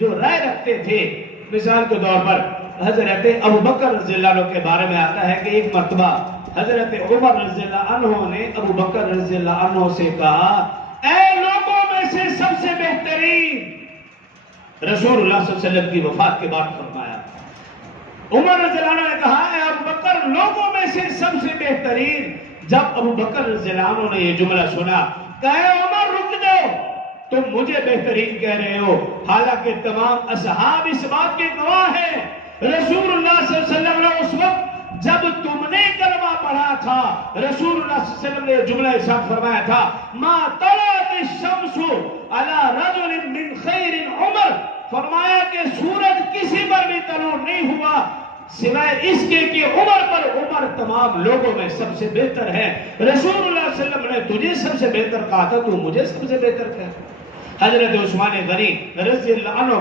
جو رائے رکھتے تھے. مثال کے طور پر حضرت ابوبکر رضی اللہ عنہ کے بارے میں آتا ہے کہ ایک مرتبہ حضرت عمر رضی اللہ عنہ نے ابوبکر رضی اللہ عنہ سے کہا اے لوگوں میں سے سب سے بہترین. رسول اللہ صلی اللہ علیہ وسلم کی وفات کے بعد فرمایا. عمر رضی اللہ عنہ نے کہا اے ابوبکر لوگوں میں سے سب سے بہترین. جب ابوبکر رضی اللہ عنہ نے یہ جملہ سنا کہا اے عمر رک جاؤ, تم مجھے بہترین کہہ رہے ہو, حالانکہ تمام اصحاب اس بات کے گواہ ہیں. رسول اللہ صلی اللہ علیہ وسلم نے اس وقت جب تم نے کلمہ پڑھا تھا رسول اللہ صلی اللہ علیہ وسلم نے جملہ ارشاد فرمایا تھا ما طلعت الشمس علی رجل من خیر عمر. فرمایا کہ سورج کسی پر بھی طلوع نہیں ہوا سوائے اس کے کہ عمر پر. عمر تمام لوگوں میں سب سے بہتر ہے. رسول اللہ صلی اللہ علیہ وسلم نے تجھے سب سے بہتر کہا تھا, تو مجھے سب سے بہتر کہا. حضرت عثمان غنی رضی اللہ عنہ